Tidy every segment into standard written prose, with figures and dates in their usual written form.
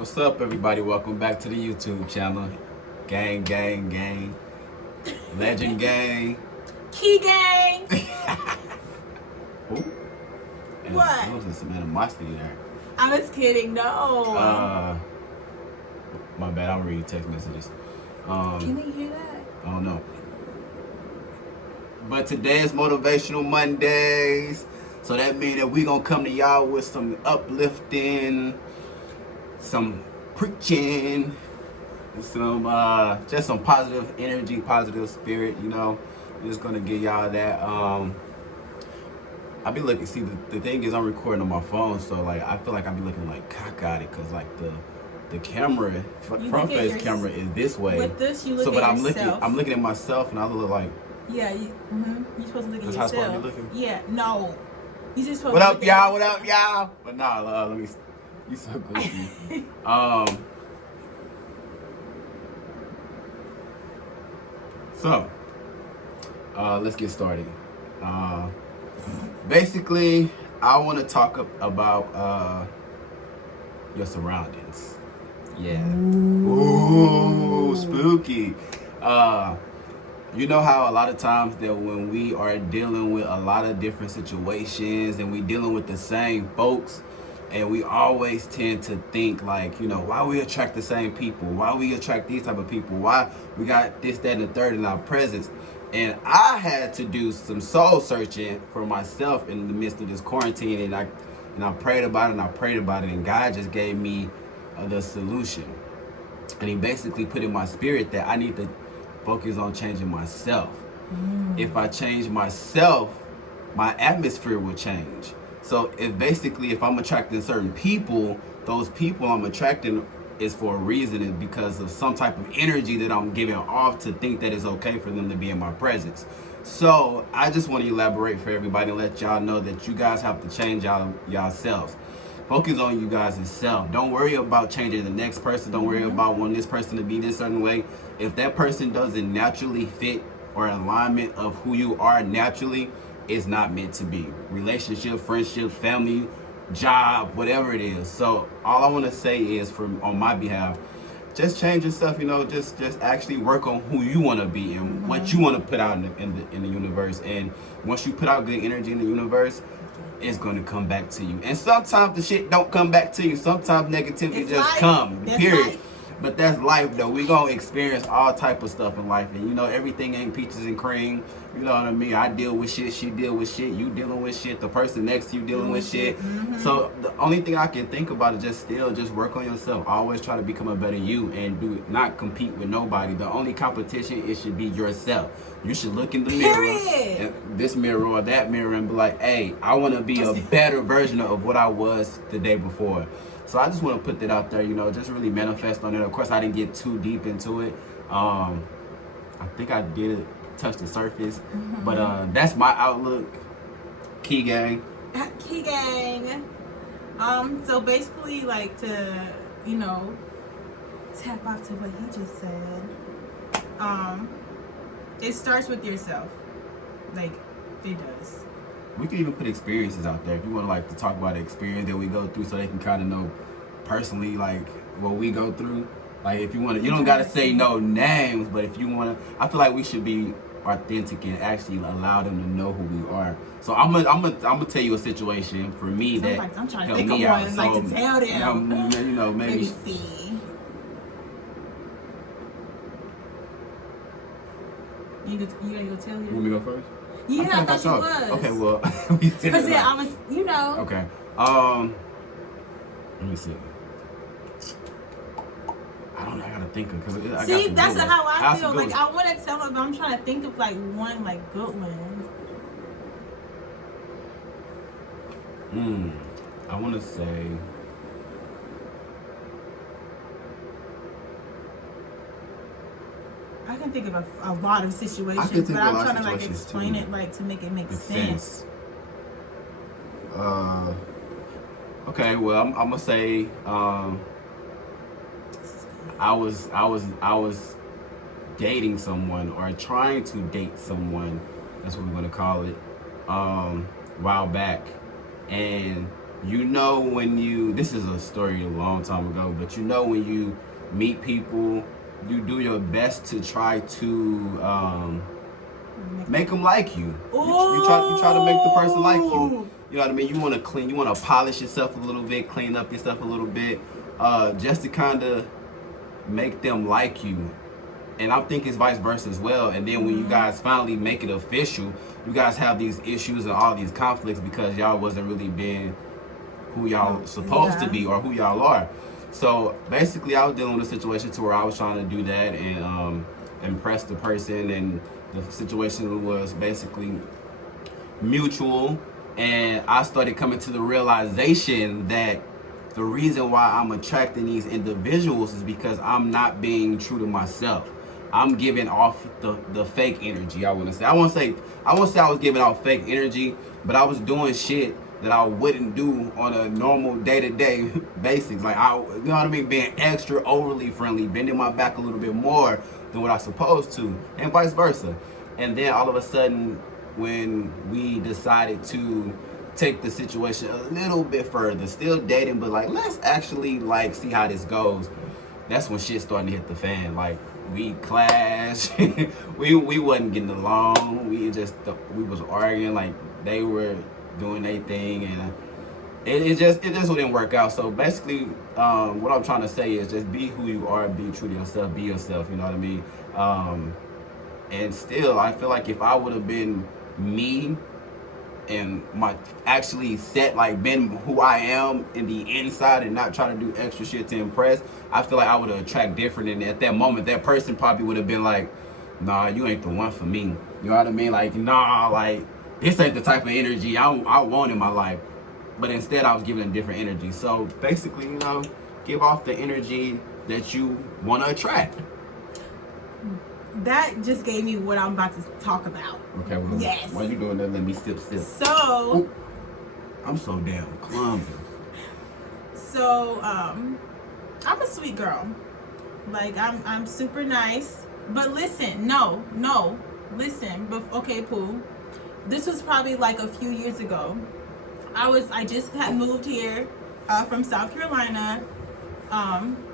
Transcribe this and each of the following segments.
What's up, everybody? Welcome back to the YouTube channel. Gang, gang, gang. Legend gang. Key gang. Ooh. And What? there was some animosity there. I was kidding. No. My bad. I'm reading text messages. Can they hear that? I don't know. But today is Motivational Mondays. So that means that we gonna come to y'all with some uplifting, some preaching, some just some positive energy, positive spirit, you know. We're just gonna give y'all that. I be looking, see the thing is I'm recording on my phone, so like I feel like I be looking like cock-eyed because like the camera, front face camera is this way. With this you look so, but at I'm yourself. I'm looking at myself and I look like. Yeah, you're supposed to look at yourself. That's how it's supposed to be looking? Yeah, no. You just supposed What to up, look y'all? at What up, y'all? But nah, let me. You so goofy. So, let's get started. Basically, I want to talk about your surroundings. Yeah. Ooh, spooky. You know how a lot of times that when we are dealing with a lot of different situations and we dealing with the same folks, and we always tend to think like, you know, why we attract the same people, why we attract these type of people, why we got this, that, and the third in our presence. And I had to do some soul searching for myself in the midst of this quarantine, and I prayed about it, and God just gave me the solution. And he basically put in my spirit that I need to focus on changing myself. If I change myself, my atmosphere will change. So if I'm attracting certain people, those people I'm attracting is for a reason, and because of some type of energy that I'm giving off to think that it's okay for them to be in my presence. So I just want to elaborate for everybody and let y'all know that you guys have to change yourselves. Focus on you guys yourself. Don't worry about changing the next person. Don't worry about wanting this person to be this certain way. If that person doesn't naturally fit or alignment of who you are naturally, it's not meant to be. Relationship, friendship, family, job, whatever it is. So all I want to say is, on my behalf, just change yourself. You know, just actually work on who you want to be and what you want to put out in the universe. And once you put out good energy in the universe, it's going to come back to you. And sometimes the shit don't come back to you. Sometimes negativity just come. Period. Life. But that's life, though. We gonna experience all type of stuff in life, and you know everything ain't peaches and cream. You know what I mean? I deal with shit, she deal with shit, you dealing with shit, the person next to you dealing with shit. So the only thing I can think about is just work on yourself. Always try to become a better you, and not compete with nobody. The only competition, it should be yourself. You should look in the mirror, this mirror or that mirror, and be like, hey, I want to be a better version of what I was the day before. So I just want to put that out there, you know, just really manifest on it. Of course, I didn't get too deep into it. I think I did touch the surface, but that's my outlook. Key gang. Key gang. So basically, like, to, you know, tap off to what he just said. It starts with yourself. Like, it does. We can even put experiences out there if you want to, like, to talk about the experience that we go through, so they can kind of know personally, like, what we go through. Like, if you want to, you don't got to say no names, but if you want to, I feel like we should be authentic and actually allow them to know who we are. So I'm gonna tell you a situation for me that I'm trying to helped think me of out. one, like, to tell them. You know, maybe. Let me see. You gonna go tell him? You want me to go first? Yeah, I thought you was. Okay, well, because I was, you know. Okay. Let me see. I don't know. I gotta think of, because see, that's how I feel. Like, I want to tell him, but I'm trying to think of like one like good one. I want to say. I can think of a lot of situations, but I'm trying to like explain it, like, to make it make sense. Okay, well, I'm gonna say I was dating someone, or trying to date someone. That's what we're gonna call it. A while back, and You know when you, this is a story a long time ago, but you know when you meet people, you do your best to try to make them like you. You try to make the person like you. You know what I mean? You want to clean, you want to polish yourself a little bit, clean up yourself a little bit, just to kind of make them like you. And I think it's vice versa as well. And then when you guys finally make it official, you guys have these issues and all these conflicts because y'all wasn't really being who y'all supposed to be or who y'all are. So basically, I was dealing with a situation to where I was trying to do that and impress the person, and the situation was basically mutual. And I started coming to the realization that the reason why I'm attracting these individuals is because I'm not being true to myself. I'm giving off the fake energy. I won't say I was giving off fake energy, but I was doing shit that I wouldn't do on a normal day-to-day basis. Like, you know what I mean? Being extra overly friendly, bending my back a little bit more than what I'm supposed to, and vice versa. And then all of a sudden, when we decided to take the situation a little bit further, still dating, but like, let's actually like see how this goes. That's when shit starting to hit the fan. Like, we clashed. we wasn't getting along. We was arguing. Like, they were doing their thing, and it just wouldn't work out. So basically, what I'm trying to say is just be who you are, be true to yourself, be yourself. You know what I mean? And still, I feel like if I would have been me and actually set, like, been who I am in the inside and not try to do extra shit to impress, I feel like I would have attracted different. And at that moment, that person probably would have been like, nah, you ain't the one for me. You know what I mean? Like, nah, like, this ain't the type of energy I want in my life. But instead, I was giving a different energy. So basically, you know, give off the energy that you want to attract. That just gave me what I'm about to talk about. Okay, well, yes. While you doing that, let me sip. So, I'm so damn clumsy. So, I'm a sweet girl. Like, I'm super nice. But listen, listen. Okay, Pooh. This was probably like a few years ago. I just had moved here from South Carolina,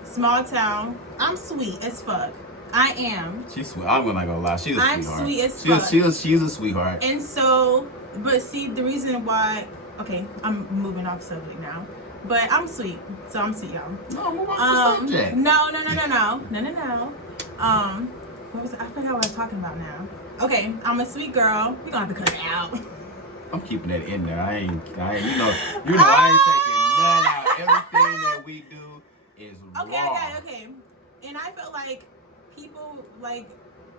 small town. I'm sweet as fuck. I am. She's sweet. I'm not gonna lie. She's a sweetheart. I'm sweet as fuck. She's a sweetheart. And so, but see, the reason why. Okay, I'm moving off subject now. But I'm sweet, so I'm sweet, y'all. No, move off the subject. No. What was it? I forgot what I was talking about now. Okay, I'm a sweet girl. We're gonna have to cut it out. I'm keeping that in there. I ain't I ain't taking none out. Everything that we do is raw. Okay. And I felt like people, like,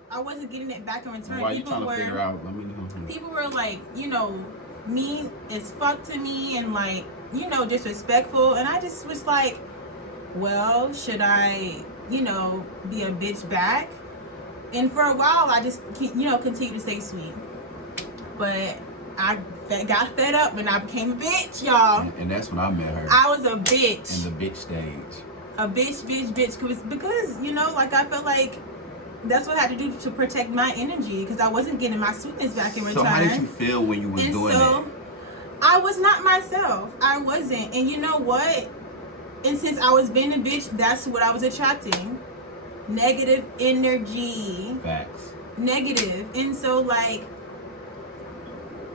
I wasn't getting it back in return. Why are you trying to figure out? Let me know. People were like, mean as fuck to me and, like, disrespectful. And I just was like, well, should I, be a bitch back? And for a while, I just, continued to stay sweet. But I got fed up and I became a bitch, y'all. And that's when I met her. I was a bitch. In the bitch stage. A bitch. Because, like, I felt like that's what I had to do to protect my energy. Because I wasn't getting my sweetness back in return. So how did you feel when you were doing that? I was not myself. I wasn't. And you know what? And since I was being a bitch, that's what I was attracting. Negative energy. Facts. Negative. And so, like,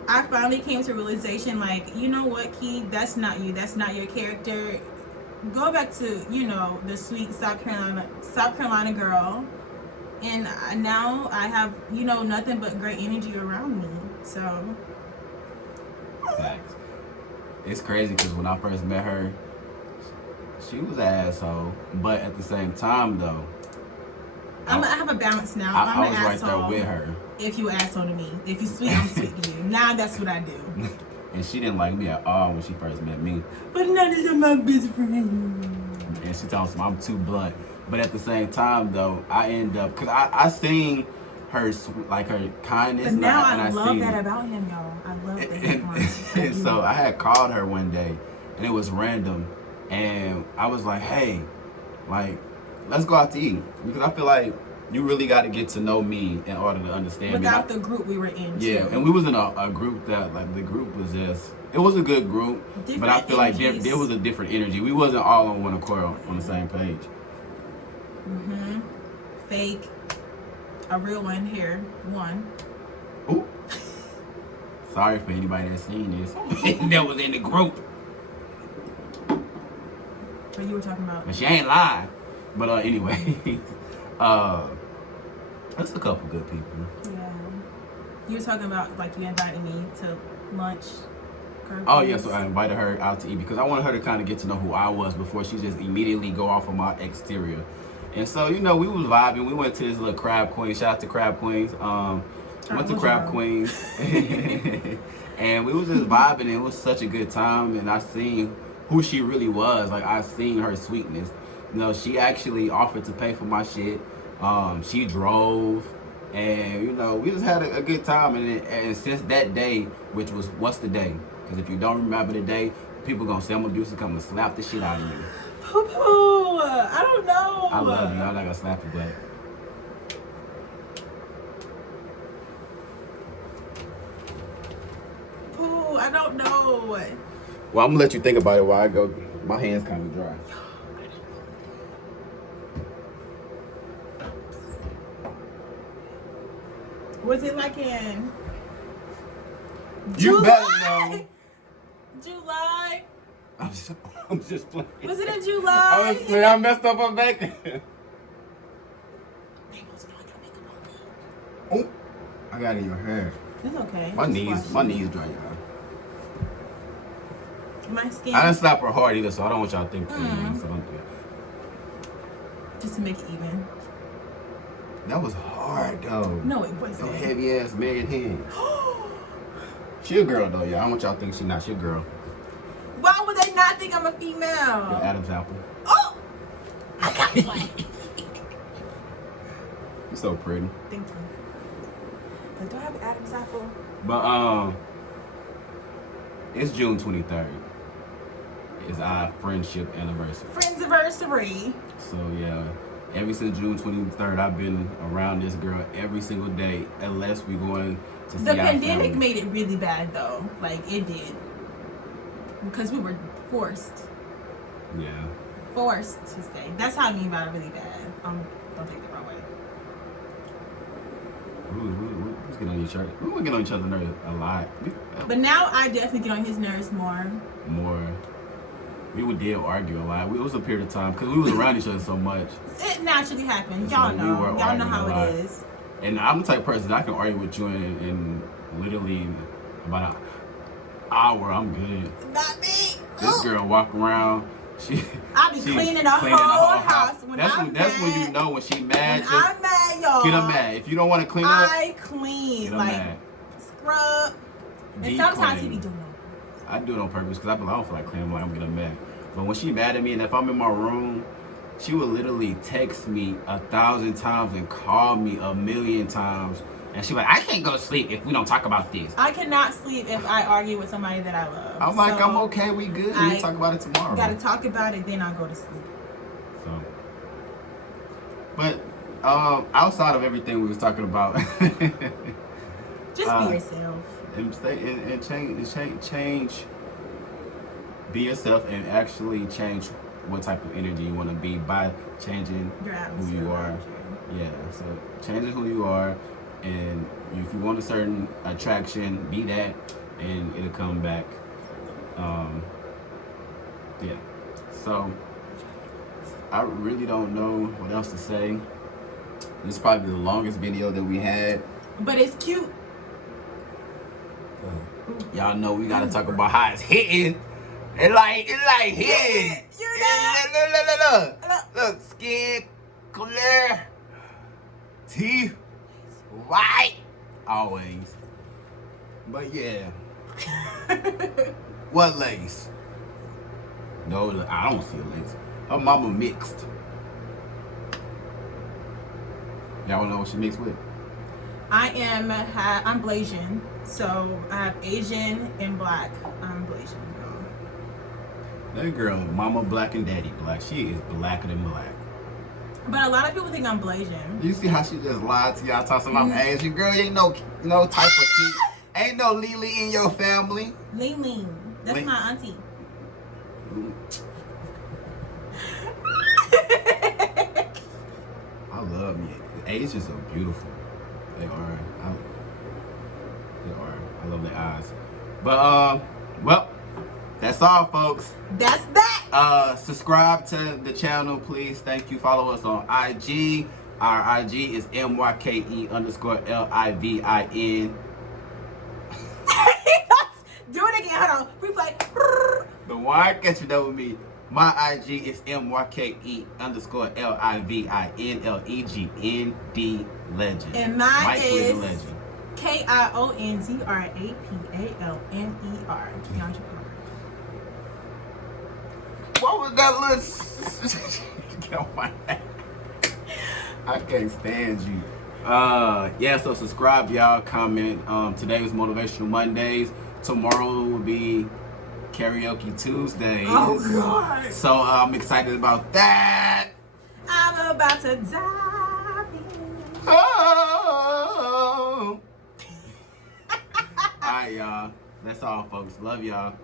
I finally came to a realization, like, you know what, Key? That's not you. That's not your character. Go back to, the sweet South Carolina girl. And now I have, nothing but great energy around me. So. Facts. It's crazy because when I first met her, she was an asshole. But at the same time, though, I have a balance now. I was right there with her. If you asshole to me. If you sweet, I'm sweet to you. Now that's what I do. And she didn't like me at all when she first met me. But now this is my best friend. And she tells me I'm too blunt. But at the same time, though, I end up, because I seen her, like, her kindness. But now I love that about him, y'all. I love that. And so I had called her one day, and it was random. And I was like, hey, like, let's go out to eat. Because I feel like you really got to get to know me in order to understand Without the group we were in. Yeah, and we was in a group that, like, the group was just It was a good group, but I feel like there was a different energy. We wasn't all on one accord on the same page. Fake. A real one here. One. Ooh. Sorry for anybody that's seen this. That was in the group. What you were talking about? But she ain't live. But anyway, that's a couple good people. Yeah. You were talking about like you invited me to lunch. Oh yeah, so I invited her out to eat because I wanted her to kind of get to know who I was before she just immediately go off of my exterior. And so, you know, we was vibing. We went to this little Crab Queen. Shout out to Crab Queens. Went to Crab Queens. And we was just vibing. And it was such a good time. And I seen who she really was. Like, I seen her sweetness. You know, she actually offered to pay for my shit. She drove. And, you know, we just had a good time. And since that day, which was, what's the day? Because if you don't remember the day, people gonna say I'm gonna do some, come and slap the shit out of you. Poo-poo. I don't know. I love you. I'm not gonna slap you back. Poo, I don't know. Well, I'm gonna let you think about it while I go. My hands kind of dry. Was it like in You July? better know. July? I'm just playing. Was it in July? I messed up on back there. Oh, I got it in your hair. It's okay. My knees dry, y'all. My skin. I didn't slap her hard either, so I don't want y'all to think. So just to make it even. that was hard though. No, it wasn't. No heavy ass man hand. She a girl though, yeah. I don't want y'all to think she not. She a girl. Why would they not think I'm a female? With Adam's apple. Oh! I got one. You're so pretty. Thank you. But do I have Adam's apple? But it's June 23rd. It's our friendship anniversary. Friends anniversary. So yeah, ever since June 23rd, I've been around this girl every single day, unless we going to see The our pandemic family. made it really bad though. Like it did. Because we were forced. Yeah. Forced to stay. That's how I mean by it really bad. Don't take it the wrong way. Who's getting on each other? We would get on each other's nerves a lot. But now I definitely get on his nerves more. We did argue a lot. It was a period of time because we was around each other so much. It naturally happens. So Y'all we know. were Y'all know arguing how a lot. it is. And I'm the type of person that I can argue with you in literally about an hour. I'm good. Not me. This girl walk around. I be cleaning the whole house. That's when you know when she mad. When I'm mad, y'all. Get her mad. If you don't want to clean up, I clean. get her Like mad. scrub. And Deep sometimes clean. he be doing it. I do it on purpose because I don't feel like cleaning. I'm like, I'm getting mad. But when she mad at me, and if I'm in my room, she would literally text me 1,000 times and call me 1,000,000 times. And she like, I can't go to sleep if we don't talk about this. I cannot sleep if I argue with somebody that I love. I'm like, So I'm okay, we good. We talk about it tomorrow. Gotta talk about it, then I'll go to sleep. So, but outside of everything we was talking about, Just be yourself. and change. Be yourself and actually change what type of energy you want to be by changing Your who atmosphere you are. around you. Yeah, so changing who you are, and if you want a certain attraction, be that, and it'll come back. Yeah. So I really don't know what else to say. This is probably the longest video that we had. But it's cute. Y'all know we gotta talk about how it's hitting. It's like hitting. You know? Look, skin clear, teeth white, always. But yeah, what lace? No, I don't see a lace. Her mama mixed. Y'all know what she mixed with? I'm Blasian, so I have Asian and black. I'm Blasian. That girl, mama black and daddy black. She is blacker than black. But a lot of people think I'm Blasian. You see how she just lied to y'all, talking about Asian girl? You ain't no type of key. Ain't no Lily in your family. Lean. That's Link. my auntie. I love me. Asians are beautiful. They are. They are. I love their eyes. But well, that's all, folks. That's that. Subscribe to the channel, please. Thank you. Follow us on IG. Our IG is MYKE_LIVIN. Do it again. Hold on. Replay. But why can't you know with me? My IG is MYKE_LIVINLEGND Legend. And mine Mike is the Legend. KIONDRAPALNER. Kiondra. What was that little? Get on my head. I can't stand you. Yeah, so subscribe, y'all. Comment. Today was Motivational Mondays. Tomorrow will be Karaoke Tuesdays. Oh, God. So I'm excited about that. I'm about to dive in. Oh. All right, y'all. That's all, folks. Love y'all.